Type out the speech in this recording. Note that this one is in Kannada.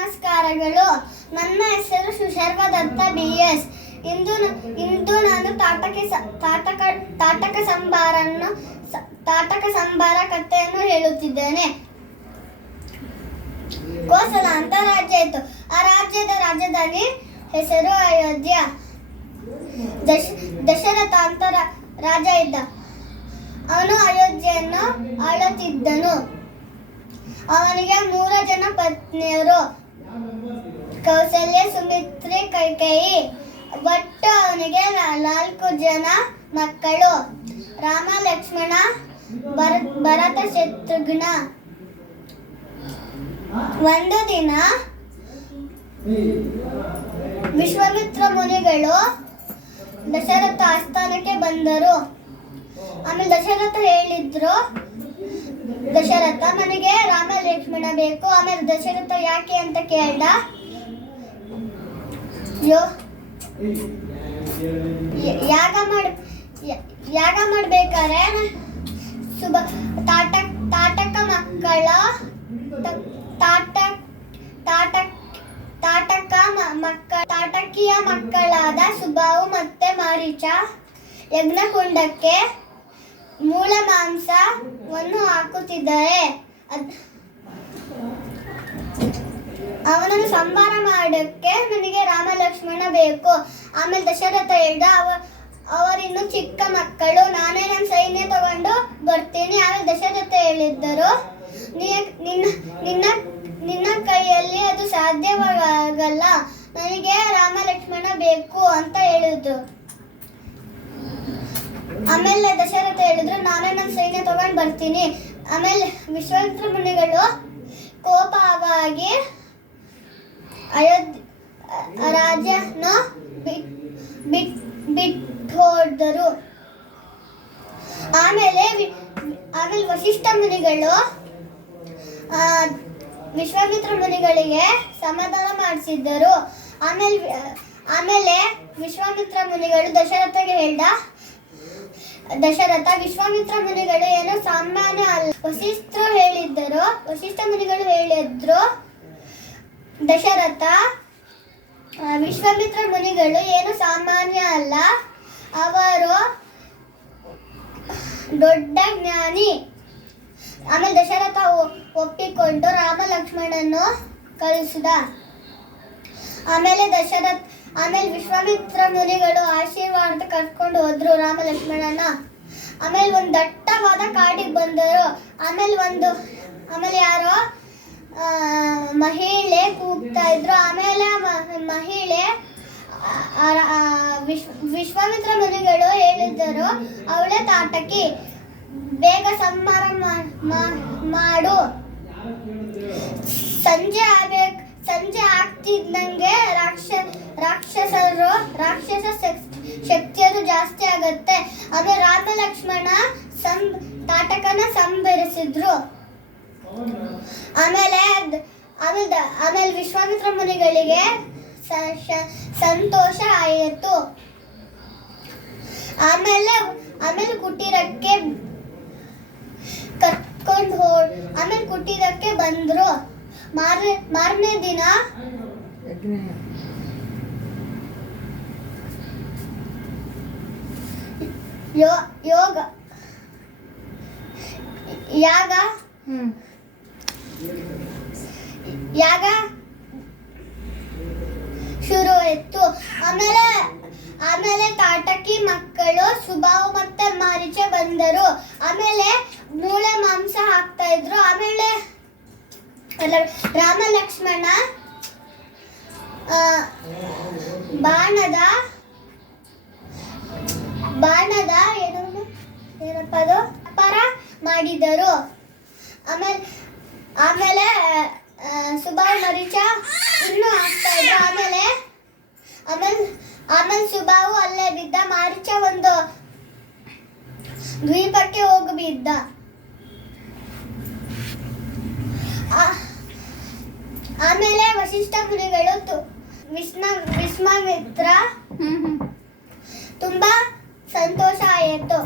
ನಮಸ್ಕಾರಗಳು. ನನ್ನ ಹೆಸರು ಸುಶರ್ವ ದತ್ತ BS. ಇಂದು ನಾನು ತಾಟಕ ಸಂಬಾರ ಕಥೆಯನ್ನು ಹೇಳುತ್ತಿದ್ದೇನೆ. ಕೋಸಲ ಅಂತ ರಾಜ್ಯ ಇತ್ತು. ಆ ರಾಜ್ಯದ ರಾಜಧಾನಿ ಹೆಸರು ಅಯೋಧ್ಯ. ದಶರಥ ಅಂತ ರಾಜ ಇದ್ದ. ಅವನು ಅಯೋಧ್ಯೆಯನ್ನು ಆಳುತ್ತಿದ್ದನು. ಅವನಿಗೆ 3 ಜನ ಪತ್ನಿಯರು, ಕೌಸಲ್ಯ, ಸುಮಿತ್ರೆ, ಕೈಕೇಯಿ. ಒಟ್ಟು ಅವನಿಗೆ 4 ಜನ ಮಕ್ಕಳು, ರಾಮ, ಲಕ್ಷ್ಮಣ, ಭರತ, ಶತ್ರುಘ್ನ. ಒಂದು ದಿನ ವಿಶ್ವಾಮಿತ್ರ ಮುನಿಗಳು ದಶರಥ ಆಸ್ಥಾನಕ್ಕೆ ಬಂದರು. ಆಮೇಲೆ ದಶರಥ ಹೇಳಿದ್ರು, ದಶರಥ ನನಗೆ ರಾಮ ಲಕ್ಷ್ಮಣ ಬೇಕು. ಆಮೇಲೆ ದಶರಥ ಯಾಕೆ ಅಂತ ಕೇಳ್ದ. ಯಾಗ ಮಾಡ್ಬೇಕಾದ್ರೆ ತಾಟಕಿಯ ಮಕ್ಕಳಾದ ಸುಬಾಹು ಮತ್ತೆ ಮಾರೀಚ ಯಜ್ಞಕುಂಡಕ್ಕೆ ಮೂಲ ಮಾಂಸವನ್ನು ಹಾಕುತ್ತಿದ್ದಾರೆ. ಅವನನ್ನು ಸಂಹಾರ ಮಾಡಕ್ಕೆ ನನಗೆ ರಾಮ ಲಕ್ಷ್ಮಣ ಬೇಕು. ಆಮೇಲೆ ದಶರಥ ಹೇಳ್ದ, ಅವರಿನ್ನು ಚಿಕ್ಕ ಮಕ್ಕಳು, ನಾನೇ ನನ್ನ ಸೈನ್ಯ ತಗೊಂಡು ಬರ್ತೀನಿ. ಆಮೇಲೆ ದಶರಥ ಹೇಳಿದ್ದರು, ನಿನ್ನ ಕೈಯಲ್ಲಿ ಅದು ಸಾಧ್ಯವಾಗಲ್ಲ, ನನಗೆ ರಾಮ ಲಕ್ಷ್ಮಣ ಬೇಕು ಅಂತ ಹೇಳಿದ್ರು. ಆಮೇಲೆ ದಶರಥ ಹೇಳಿದ್ರು, ನಾನೇ ನನ್ನ ಸೈನ್ಯ ತಗೊಂಡು ಬರ್ತೀನಿ. ಆಮೇಲೆ ವಿಶ್ವಾಮಿತ್ರ ಮುನಿಗಳು ಕೋಪವಾಗಿ ಅಯೋಧ್ಯ ರಾಜನ ಬಿಟ್ಟೋದರು. ಆಮೇಲೆ ವಸಿಷ್ಠ ಮುನಿಗಳು ವಿಶ್ವಾಮಿತ್ರ ಮುನಿಗಳಿಗೆ ಸಮಾಧಾನ ಮಾಡಿಸಿದ್ದರು. ಆಮೇಲೆ ವಿಶ್ವಾಮಿತ್ರ ಮುನಿಗಳು ದಶರಥಗೆ ಹೇಳ್ದ, ವಿಶ್ವಾಮಿತ್ರ ಮುನಿಗಳು ಏನು ಸಾಮಾನ್ಯ ಅಲ್ಲ. ವಸಿಷ್ಠ ಮುನಿಗಳು ಹೇಳಿದ್ರು, ದಶರಥ, ವಿಶ್ವಾಮಿತ್ರ ಮುನಿಗಳು ಏನು ಸಾಮಾನ್ಯ ಅಲ್ಲ, ಅವರು ದೊಡ್ಡ ಜ್ಞಾನಿ. ಆಮೇಲೆ ದಶರಥ ಒಪ್ಪಿಕೊಂಡು ರಾಮ ಲಕ್ಷ್ಮಣನ್ನು ಕಳಿಸಿದ. ಆಮೇಲೆ ವಿಶ್ವಾಮಿತ್ರ ಮುನಿಗಳು ಆಶೀರ್ವಾದ ಕರ್ಕೊಂಡು ಹೋದ್ರು ರಾಮ ಲಕ್ಷ್ಮಣನ. ಆಮೇಲೆ ಒಂದು ದಟ್ಟವಾದ ಕಾಡಿಗೆ ಬಂದರು. ಆಮೇಲೆ ಯಾರೋ ಮಹಿಳೆ ಕೂಗ್ತಾ ಇದ್ರು. ಆಮೇಲೆ ಮಹಿಳೆ ವಿಶ್ವಾಮಿತ್ರ ಮುನಿಗಳು ಹೇಳಿದರು, ಅವಳೇ ತಾಟಕಿ, ಬೇಗ ಸಂಹಾರ ಮಾಡು. ಸಂಜೆ ಆಗ್ತಿದ್ದಂಗೆ ರಾಕ್ಷಸ ಶಕ್ತಿಯನ್ನು ಜಾಸ್ತಿ ಆಗತ್ತೆ. ಆಮೇಲೆ ರಾಮ ಲಕ್ಷ್ಮಣ ತಾಟಕನ ಸಂಹರಿಸಿದ್ರು. ಆಮೇಲೆ ವಿಶ್ವಾಮಿತ್ರ ಮುನಿಗಳಿಗೆ ಸಂತೋಷ ಆಯಿತು. ಆಮೇಲೆ ಕುಟೀರಕ್ಕೆ ಕುಟೀರಕ್ಕೆ ಬಂದ್ರು. ಮಾರನೇ ದಿನ ಯಾಗ ಶುರು ಆಯ್ತು. ಆಮೇಲೆ ತಾಟಕಿ ಮಕ್ಕಳು ಸುಬಾಹು ಮತ್ತೆ ಮಾರೀಚ ಬಂದರು. ಆಮೇಲೆ ಮೂಳೆ ಮಾಂಸ ಹಾಕ್ತಾ ಇದ್ರು. ಆಮೇಲೆ ರಾಮ ಲಕ್ಷ್ಮಣ ಬಾಣದ ಅಪಾರ ಮಾಡಿದರು. ಆಮೇಲೆ ಸುಬಾಹು ಮಾರೀಚ ಇನ್ನೂ ಹಾಕ್ತಾ ಇದ್ರು. ಆಮೇಲೆ ಸುಬಾಹು ಅಲ್ಲೇ ಬಿದ್ದ. ಮಾರೀಚ ಒಂದು ದ್ವೀಪಕ್ಕೆ ಹೋಗಿ ಬಿದ್ದ. ಆಮೇಲೆ ವಸಿಷ್ಠ ಮುನಿಗಳು ವಿಶ್ವಾಮಿತ್ರ ತುಂಬಾ ಸಂತೋಷ ಆಯಿತು.